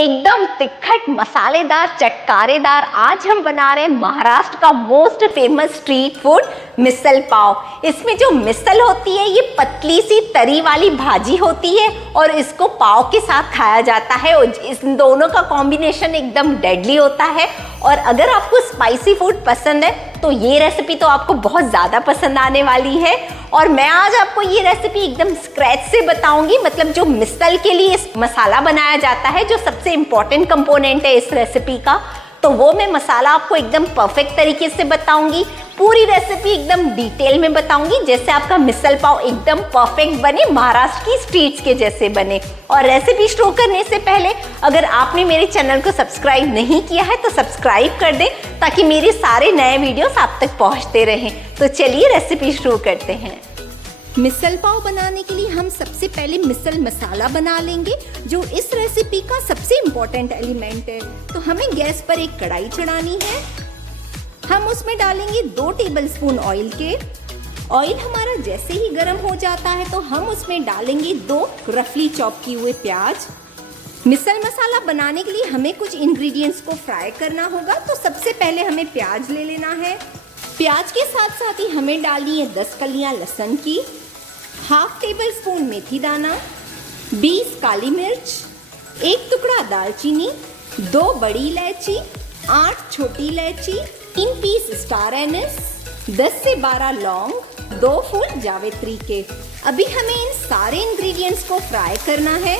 एकदम तिखट मसालेदार चटकारेदार आज हम बना रहे हैं महाराष्ट्र का most famous street food misal pav. इसमें जो मिसल होती है ये पतली सी तरी वाली भाजी होती है और इसको पाव के साथ खाया जाता है और इस दोनों का कॉम्बिनेशन एकदम डेडली होता है। और अगर आपको स्पाइसी फूड पसंद है तो ये रेसिपी तो आपको बहुत ज़्यादा पसंद आने वाली है। और मैं आज आपको ये रेसिपी एकदम स्क्रैच से बताऊंगी, मतलब जो मिसल के लिए मसाला बनाया जाता है, जो सबसे इम्पोर्टेंट कंपोनेंट है इस रेसिपी का, तो वो मैं मसाला आपको एकदम परफेक्ट तरीके से बताऊंगी। पूरी रेसिपी एकदम डिटेल में बताऊंगी, जैसे आपका मिसल पाव एकदम परफेक्ट बने, महाराष्ट्र की स्ट्रीट्स के जैसे बने। और रेसिपी शुरू करने से पहले अगर आपने मेरे चैनल को सब्सक्राइब नहीं किया है तो सब्सक्राइब कर दें ताकि मेरे सारे नए वीडियोस आप तक पहुंचते रहें। तो चलिए रेसिपी शुरू करते हैं। मिसल पाव बनाने के लिए हम सबसे पहले मिसल मसाला बना लेंगे, जो इस रेसिपी का सबसे इम्पोर्टेंट एलिमेंट है। तो हमें गैस पर एक कढ़ाई चढ़ानी है। हम उसमें डालेंगे 2 टेबलस्पून ऑयल के। ऑयल हमारा जैसे ही गर्म हो जाता है तो हम उसमें डालेंगे 2 रफली चॉप किए हुए प्याज। मिसल मसाला बनाने के लिए हमें कुछ इंग्रेडिएंट्स को फ्राई करना होगा, तो सबसे पहले हमें प्याज ले लेना है। प्याज के साथ साथ ही हमें डालनी है 10 कलियां लहसुन की, हाफ टेबल स्पून मेथी दाना, 20 काली मिर्च, 1 टुकड़ा दालचीनी, 2 बड़ी इलायची, 8 छोटी इलायची, 3 पीस स्टार एनिस, 10 से 12 लौंग, 2 फूल जावित्री के। अभी हमें इन सारे इंग्रेडिएंट्स को फ्राई करना है।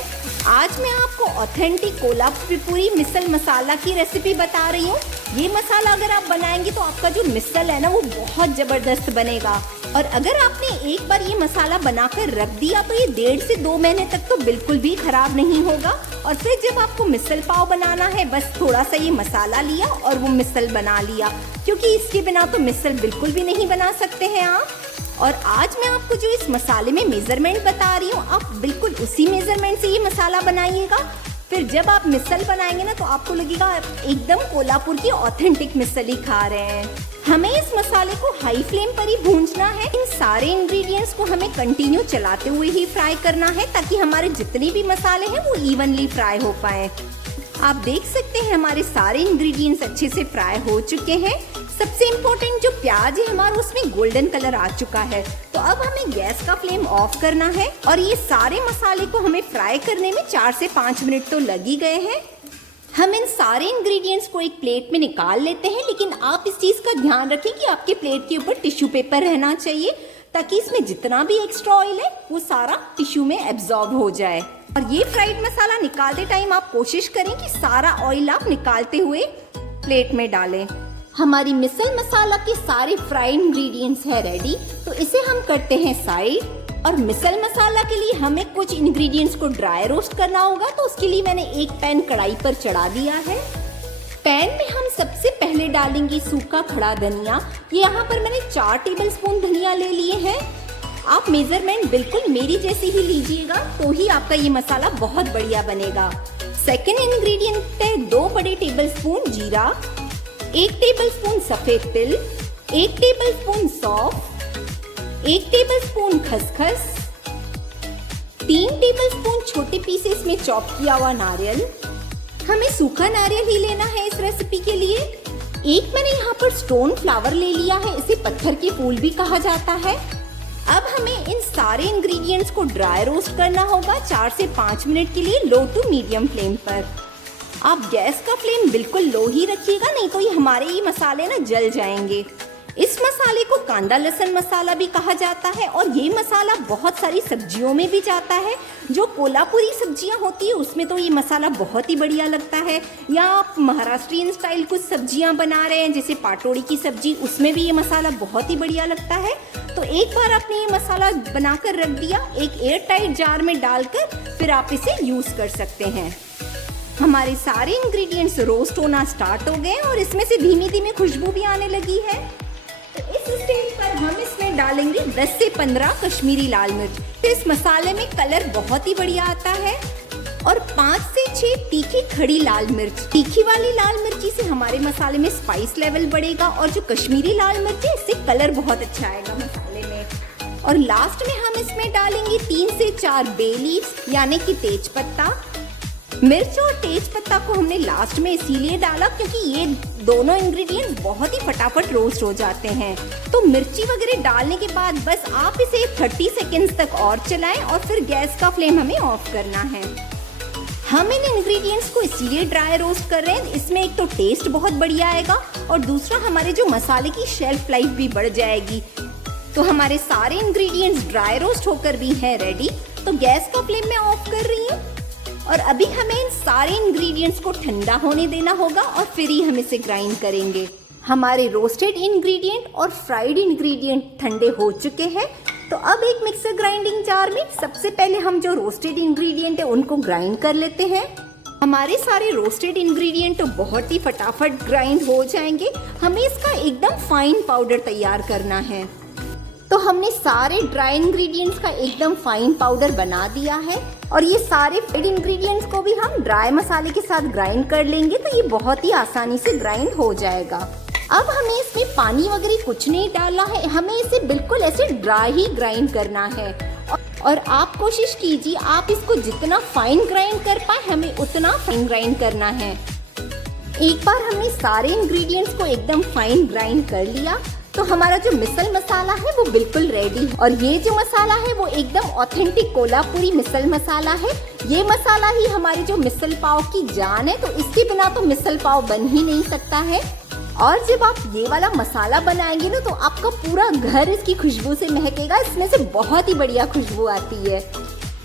आज मैं आपको ऑथेंटिक कोल्हापुरी मिसल मसाला की रेसिपी बता रही हूँ। ये मसाला अगर आप बनाएंगे तो आपका जो मिसल है ना वो बहुत ज़बरदस्त बनेगा। और अगर आपने एक बार ये मसाला बनाकर रख दिया तो ये 1.5 से 2 महीने तक तो बिल्कुल भी खराब नहीं होगा। और फिर जब आपको मिसल पाव बनाना है, बस थोड़ा सा ये मसाला लिया और वो मिसल बना लिया, क्योंकि इसके बिना तो मिसल बिल्कुल भी नहीं बना सकते हैं आप। और आज मैं आपको जो इस मसाले में मेजरमेंट बता रही हूँ, आप बिल्कुल उसी मेजरमेंट से ये मसाला बनाइएगा। फिर जब आप मिसल बनाएंगे ना तो आपको लगेगा एकदम कोल्हापुर की ऑथेंटिक मिसल ही खा रहे हैं। हमें इस मसाले को हाई फ्लेम पर ही भूंजना है। इन सारे इंग्रेडिएंट्स को हमें कंटिन्यू चलाते हुए ही फ्राई करना है, ताकि हमारे जितने भी मसाले हैं वो इवनली फ्राई हो पाए। आप देख सकते हैं हमारे सारे इंग्रेडिएंट्स अच्छे से फ्राई हो चुके हैं। सबसे इम्पोर्टेंट जो प्याज है हमारा, उसमें गोल्डन कलर आ चुका है। तो अब हमें गैस का फ्लेम ऑफ करना है और ये सारे मसाले को हमें फ्राई करने में 4 से 5 मिनट तो लग ही गए हैं। हम इन सारे इंग्रेडिएंट्स को एक प्लेट में निकाल लेते हैं, लेकिन आप इस चीज़ का ध्यान रखें कि आपके प्लेट के ऊपर टिश्यू पेपर रहना चाहिए, ताकि इसमें जितना भी एक्स्ट्रा ऑयल है वो सारा टिश्यू में एब्जॉर्ब हो जाए। और ये फ्राइड मसाला निकालते टाइम आप कोशिश करें कि सारा ऑयल आप निकालते हुए प्लेट में डालें। हमारी मिसल मसाला के सारे फ्राइड इंग्रेडिएंट्स है रेडी, तो इसे हम करते हैं साइड। और मिसल मसाला के लिए हमें कुछ इंग्रेडिएंट्स को ड्राई रोस्ट करना होगा, तो उसके लिए मैंने एक पैन कढ़ाई पर चढ़ा दिया है। पैन में हम सबसे पहले डालेंगे सूखा खड़ा धनिया। ये यहाँ पर मैंने 4 टेबलस्पून धनिया ले लिए हैं। आप मेजरमेंट बिल्कुल मेरी जैसी ही लीजिएगा, तो ही आपका ये मसाला बहुत बढ़िया बनेगा। सेकेंड इंग्रेडिएंट है 2 बड़े टेबलस्पून जीरा, 1 टेबलस्पून सफेद तिल, 1 टेबलस्पून सौंफ, 1 टेबलस्पून खसखस, 3 टेबलस्पून छोटे पीसेस में चॉप किया हुआ नारियल। हमें सूखा नारियल ही लेना है इस रेसिपी के लिए। एक मैंने यहाँ पर स्टोन फ्लावर ले लिया है, इसे पत्थर के फूल भी कहा जाता है। अब हमें इन सारे इंग्रेडिएंट्स को ड्राई रोस्ट करना होगा 4 से 5 मिनट के लिए, लो टू मीडियम फ्लेम पर। आप गैस का फ्लेम बिल्कुल लो ही रखिएगा, नहीं तो ये हमारे ये मसाले ना जल जाएंगे। इस मसाले को कांदा लहसुन मसाला भी कहा जाता है और ये मसाला बहुत सारी सब्जियों में भी जाता है। जो कोल्हापुरी सब्जियां होती है उसमें तो ये मसाला बहुत ही बढ़िया लगता है। या आप महाराष्ट्रियन स्टाइल कुछ सब्जियां बना रहे हैं, जैसे पाटोड़ी की सब्जी, उसमें भी ये मसाला बहुत ही बढ़िया लगता है। तो एक बार आपने ये मसाला बनाकर रख दिया, एक एयर टाइट जार में डालकर फिर आप इसे यूज़ कर सकते हैं। हमारे सारे इंग्रेडिएंट्स रोस्ट होना स्टार्ट हो गए और इसमें से धीमी धीमी खुशबू भी आने लगी है। तो इस स्टेज पर हम इसमें डालेंगे 10 से 15 कश्मीरी लाल मिर्च। तो इस मसाले में कलर बहुत ही बढ़िया आता है। और 5 से 6 तीखी खड़ी लाल मिर्च। तीखी वाली लाल मिर्ची से हमारे मसाले में स्पाइस लेवल बढ़ेगा और जो कश्मीरी लाल मिर्च है इससे कलर बहुत अच्छा आएगा मसाले में। और लास्ट में हम इसमें डालेंगे 3 से 4 बे लीव्स यानी कि तेज पत्ता, मिर्च और तेज पत्ता को हमने लास्ट में इसीलिए डाला क्योंकि ये दोनों इंग्रेडिएंट्स बहुत ही फटाफट रोस्ट हो जाते हैं। तो मिर्ची वगैरह डालने के बाद बस आप इसे 30 सेकेंड्स तक और चलाएं और फिर गैस का फ्लेम हमें ऑफ करना है। हम इन इंग्रेडिएंट्स को इसीलिए ड्राई रोस्ट कर रहे हैं, इसमें एक तो टेस्ट बहुत बढ़िया आएगा और दूसरा हमारे जो मसाले की शेल्फ लाइफ भी बढ़ जाएगी। तो हमारे सारे इंग्रेडिएंट्स ड्राई रोस्ट होकर भी हैं रेडी। तो गैस का फ्लेम मैं ऑफ कर रही हूँ और अभी हमें इन सारे इंग्रेडिएंट्स को ठंडा होने देना होगा और फिर ही हम इसे ग्राइंड करेंगे। हमारे रोस्टेड इंग्रेडिएंट और फ्राइड इंग्रेडिएंट ठंडे हो चुके हैं। तो अब एक मिक्सर ग्राइंडिंग जार में सबसे पहले हम जो रोस्टेड इंग्रेडिएंट है उनको ग्राइंड कर लेते हैं। हमारे सारे रोस्टेड इंग्रेडिएंट तो बहुत ही फटाफट ग्राइंड हो जाएंगे। हमें इसका एकदम फाइन पाउडर तैयार करना है। तो हमने सारे ड्राई इंग्रेडिएंट्स का एकदम फाइन पाउडर बना दिया है और ये सारे फ्राइड इंग्रेडिएंट्स को भी हम ड्राई मसाले के साथ ग्राइंड कर लेंगे तो ये बहुत ही आसानी से ग्राइंड हो जाएगा। अब हमें इसमें पानी वगैरह कुछ नहीं डालना है, हमें इसे बिल्कुल ऐसे ड्राई ही ग्राइंड करना है। और आप कोशिश कीजिए आप इसको जितना फाइन ग्राइंड कर पाए हमें उतना फाइन ग्राइंड करना है। एक बार हमने सारे इंग्रेडिएंट्स को एकदम फाइन ग्राइंड कर लिया तो हमारा जो मिसल मसाला है वो बिल्कुल रेडी है। और ये जो मसाला है वो एकदम ऑथेंटिक कोल्हापुरी मिसल मसाला है। ये मसाला ही हमारे जो मिसल पाव की जान है, तो इसके बिना तो मिसल पाव बन ही नहीं सकता है। और जब आप ये वाला मसाला बनाएंगे ना तो आपका पूरा घर इसकी खुशबू से महकेगा। इसमें से बहुत ही बढ़िया खुशबू आती है।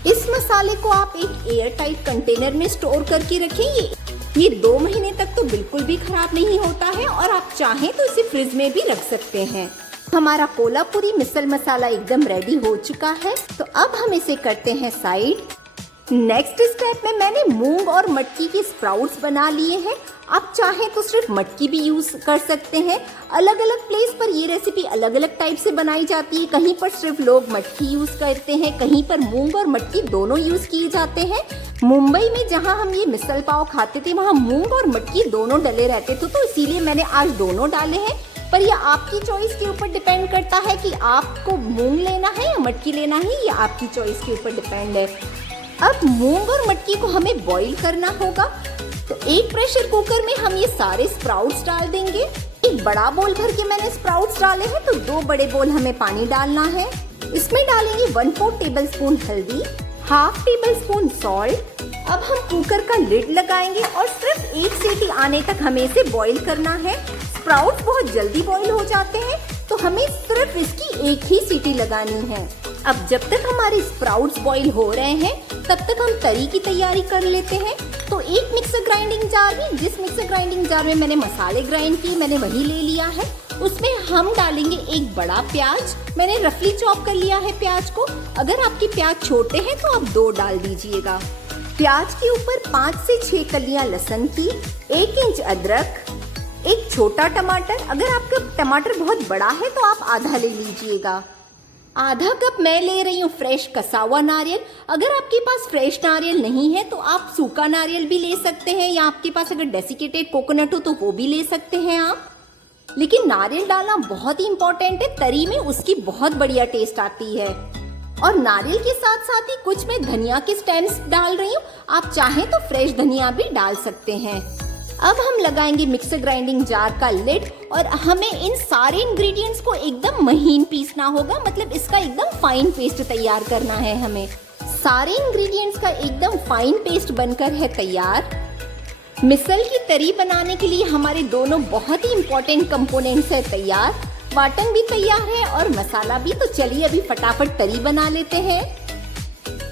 इस मसाले को आप एक एयर टाइट कंटेनर में स्टोर करके रखेंगे। ये 2 महीने तक तो बिल्कुल भी खराब नहीं होता है और आप चाहें तो इसे फ्रिज में भी रख सकते हैं। हमारा कोल्हापुरी मिसल मसाला एकदम रेडी हो चुका है। तो अब हम इसे करते हैं साइड। नेक्स्ट स्टेप में मैंने मूंग और मटकी के स्प्राउट्स बना लिए हैं। आप चाहें तो सिर्फ मटकी भी यूज कर सकते हैं। अलग अलग प्लेस पर ये रेसिपी अलग अलग टाइप से बनाई जाती है। कहीं पर सिर्फ लोग मटकी यूज करते हैं, कहीं पर मूंग और मटकी दोनों यूज किए जाते हैं। मुंबई में जहां हम ये मिसल पाव खाते थे वहां मूंग और मटकी दोनों डले रहते थे, तो इसीलिए मैंने आज दोनों डाले हैं। पर ये आपकी चॉइस के ऊपर डिपेंड करता है कि आपको मूंग लेना है या मटकी लेना है, ये आपकी चॉइस के ऊपर डिपेंड है। अब मूंग और मटकी को हमें बॉईल करना होगा। तो एक प्रेशर कुकर में हम ये सारे स्प्राउट्स डाल देंगे। एक बड़ा बोल भर के मैंने स्प्राउट्स डाले हैं, तो 2 बड़े बोल हमें पानी डालना है। इसमें डालेंगे 1/4 टेबलस्पून हल्दी, 1/2 टेबलस्पून सॉल्ट। अब हम कुकर का लिड लगाएंगे और सिर्फ 1 सीटी आने तक हमें इसे बॉईल करना है। स्प्राउट्स बहुत जल्दी बॉईल हो जाते हैं, तो हमें सिर्फ इसकी 1 ही सीटी लगानी है। अब जब तक हमारे स्प्राउट्स बॉईल हो रहे हैं तब तक हम तरी की तैयारी कर लेते हैं। तो एक मिक्सर ग्राइंडिंग जार में, जिस मिक्सर ग्राइंडिंग जार में मैंने मसाले ग्राइंड किए मैंने वही ले लिया है। उसमें हम डालेंगे एक बड़ा प्याज। मैंने रफली चॉप कर लिया है प्याज को। अगर आपके प्याज छोटे हैं तो आप 2 डाल दीजिएगा। प्याज के ऊपर 5 से 6 कलियां लहसुन की, 1 इंच अदरक, एक छोटा टमाटर। अगर आपका टमाटर बहुत बड़ा है तो आप आधा ले लीजिएगा। आधा कप मैं ले रही हूँ फ्रेश कसा हुआ नारियल। अगर आपके पास फ्रेश नारियल नहीं है तो आप सूखा नारियल भी ले सकते हैं, या आपके पास अगर डेसिकेटेड कोकोनट हो तो वो भी ले सकते हैं आप। लेकिन नारियल डालना बहुत ही इम्पोर्टेंट है, तरी में उसकी बहुत बढ़िया टेस्ट आती है। और नारियल के साथ साथ ही कुछ मैं धनिया के स्टेम्स डाल रही हूँ, आप चाहें तो फ्रेश धनिया भी डाल सकते हैं। अब हम लगाएंगे मिक्सर ग्राइंडिंग जार का लिड और हमें इन सारे इंग्रेडिएंट्स को एकदम महीन पीसना होगा, मतलब इसका एकदम फाइन पेस्ट तैयार करना है हमें। सारे इंग्रेडिएंट्स का एकदम फाइन पेस्ट बनकर है तैयार। मिसल की तरी बनाने के लिए हमारे दोनों बहुत ही इम्पोर्टेंट कंपोनेंट्स है तैयार। वाटन भी तैयार है और मसाला भी। तो चलिए अभी फटाफट तरी बना लेते हैं।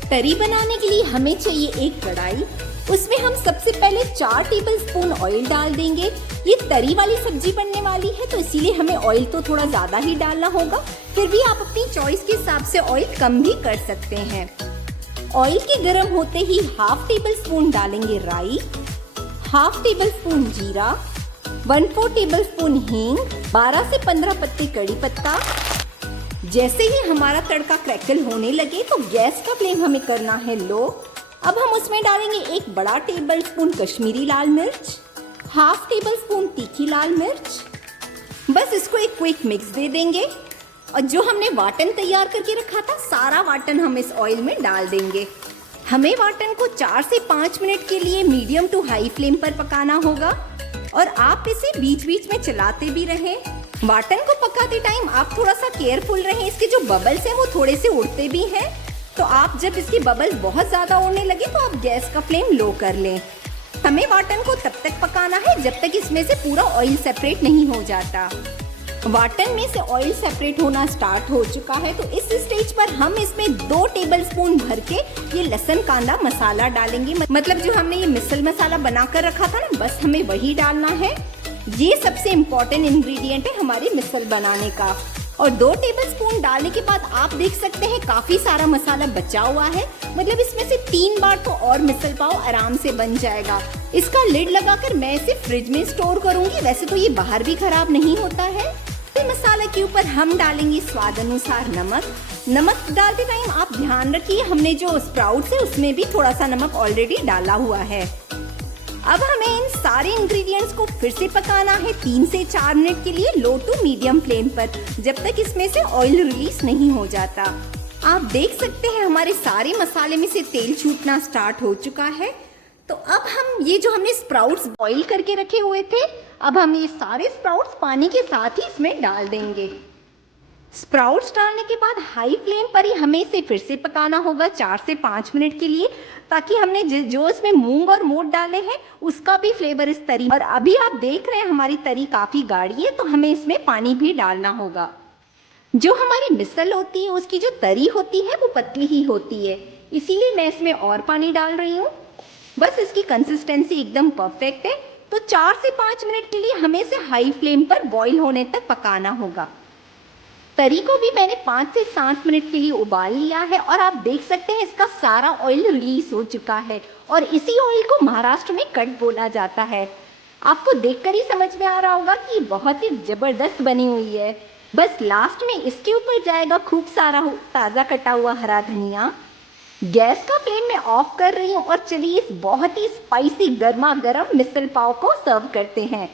तरी बनाने के लिए हमें चाहिए एक कढ़ाई। उसमें हम सबसे पहले 4 टेबलस्पून ऑयल डाल देंगे। ये तरी वाली सब्जी बनने वाली है तो इसीलिए हमें ऑयल तो थोड़ा ज्यादा ही डालना होगा। फिर भी आप अपनी चॉइस के हिसाब से ऑयल कम भी कर सकते हैं। ऑयल के गर्म होते ही 1/2 टेबलस्पून डालेंगे राई, 1/2 टेबलस्पून जीरा, 1/4 टेबलस्पून हींग, 12 से 15 पत्ते कड़ी पत्ता। जैसे ही हमारा तड़का क्रैकल होने लगे तो गैस का फ्लेम हमें करना है लो। अब हम उसमें डालेंगे एक बड़ा टेबलस्पून कश्मीरी लाल मिर्च, 1/2 टेबलस्पून तीखी लाल मिर्च। बस इसको एक क्विक मिक्स दे देंगे और जो हमने वाटन तैयार करके रखा था सारा वाटन हम इस ऑयल में डाल देंगे। हमें वाटन को 4 से 5 मिनट के लिए मीडियम टू हाई फ्लेम पर पकाना होगा और आप इसे बीच बीच में चलाते भी रहें। वाटन को पकाते टाइम आप थोड़ा सा केयरफुल रहें, इसके जो बबल्स हैं वो थोड़े से उड़ते भी हैं, तो आप जब इसकी बबल्स बहुत ज़्यादा उड़ने लगे तो आप गैस का फ्लेम लो कर लें। हमें वाटन को तब तक पकाना है जब तक इसमें से पूरा ऑयल सेपरेट नहीं हो जाता। वाटन में से ऑयल सेपरेट होना स्टार्ट हो चुका है, तो इस स्टेज पर हम इसमें 2 टेबलस्पून भर के ये लहसुन कांदा मसाला डालेंगे। मतलब जो हमने ये मिसल मसाला बनाकर रखा था ना, बस हमें वही डालना है। ये सबसे इम्पोर्टेंट इंग्रेडिएंट है हमारे मिसल बनाने का। और 2 टेबलस्पून डालने के बाद आप देख सकते हैं काफी सारा मसाला बचा हुआ है, मतलब इसमें से 3 बार तो और मिसल पाव आराम से बन जाएगा। इसका लिड लगाकर मैं इसे फ्रिज में स्टोर करूंगी, वैसे तो ये बाहर भी खराब नहीं होता है। तो मसाले के ऊपर हम डालेंगे स्वाद अनुसार नमक। नमक डालते टाइम आप ध्यान रखिए, हमने जो स्प्राउट्स है उसमें भी थोड़ा सा नमक ऑलरेडी डाला हुआ है। अब हमें इन सारे इंग्रेडिएंट्स को फिर से पकाना है 3 से 4 मिनट के लिए लो टू मीडियम फ्लेम पर, जब तक इसमें से ऑयल रिलीज नहीं हो जाता। आप देख सकते हैं हमारे सारे मसाले में से तेल छूटना स्टार्ट हो चुका है। तो अब हम ये जो हमने स्प्राउट्स बॉईल करके रखे हुए थे, अब हम ये सारे स्प्राउट्स पानी के साथ ही इसमें डाल देंगे। स्प्राउट्स डालने के बाद हाई फ्लेम पर ही हमें इसे फिर से पकाना होगा 4 से 5 मिनट के लिए, ताकि हमने जो इसमें मूंग और मोठ डाले हैं उसका भी फ्लेवर इस तरी। और अभी आप देख रहे हैं हमारी तरी काफ़ी गाढ़ी है, तो हमें इसमें पानी भी डालना होगा। जो हमारी मिसल होती है उसकी जो तरी होती है वो पतली ही होती है, इसीलिए मैं इसमें और पानी डाल रही हूँ। बस इसकी कंसिस्टेंसी एकदम परफेक्ट है। तो 4 से 5 मिनट के लिए हमें इसे हाई फ्लेम पर बॉईल होने तक पकाना होगा। तरी को भी मैंने 5 से 7 मिनट के लिए उबाल लिया है और आप देख सकते हैं इसका सारा ऑयल रिलीज हो चुका है और इसी ऑयल को महाराष्ट्र में कट बोला जाता है। आपको देखकर ही समझ में आ रहा होगा कि बहुत ही ज़बरदस्त बनी हुई है। बस लास्ट में इसके ऊपर जाएगा खूब सारा ताज़ा कटा हुआ हरा धनिया। गैस का फ्लेम मैं ऑफ कर रही हूँ और चलिए इस बहुत ही स्पाइसी गर्मा गर्म मिसल पाव को सर्व करते हैं।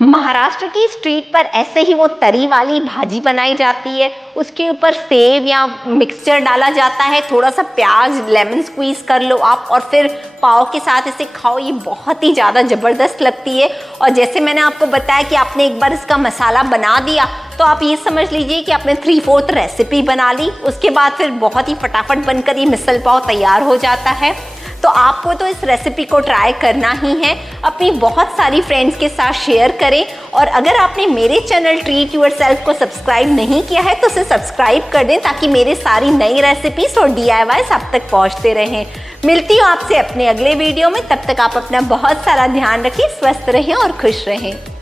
महाराष्ट्र की स्ट्रीट पर ऐसे ही वो तरी वाली भाजी बनाई जाती है, उसके ऊपर सेव या मिक्सचर डाला जाता है, थोड़ा सा प्याज लेमन स्क्वीज कर लो आप और फिर पाव के साथ इसे खाओ। ये बहुत ही ज़्यादा ज़बरदस्त लगती है। और जैसे मैंने आपको बताया कि आपने एक बार इसका मसाला बना दिया तो आप ये समझ लीजिए कि आपने 3/4 रेसिपी बना ली। उसके बाद फिर बहुत ही फटाफट बनकर ये मिसल पाव तैयार हो जाता है। तो आपको तो इस रेसिपी को ट्राई करना ही है, अपनी बहुत सारी फ्रेंड्स के साथ शेयर करें। और अगर आपने मेरे चैनल ट्रीट योरसेल्फ को सब्सक्राइब नहीं किया है तो उसे सब्सक्राइब कर दें, ताकि मेरे सारी नई रेसिपीज और DIYs आप तक पहुंचते रहें। मिलती हूँ आपसे अपने अगले वीडियो में, तब तक आप अपना बहुत सारा ध्यान रखें, स्वस्थ रहें और खुश रहें।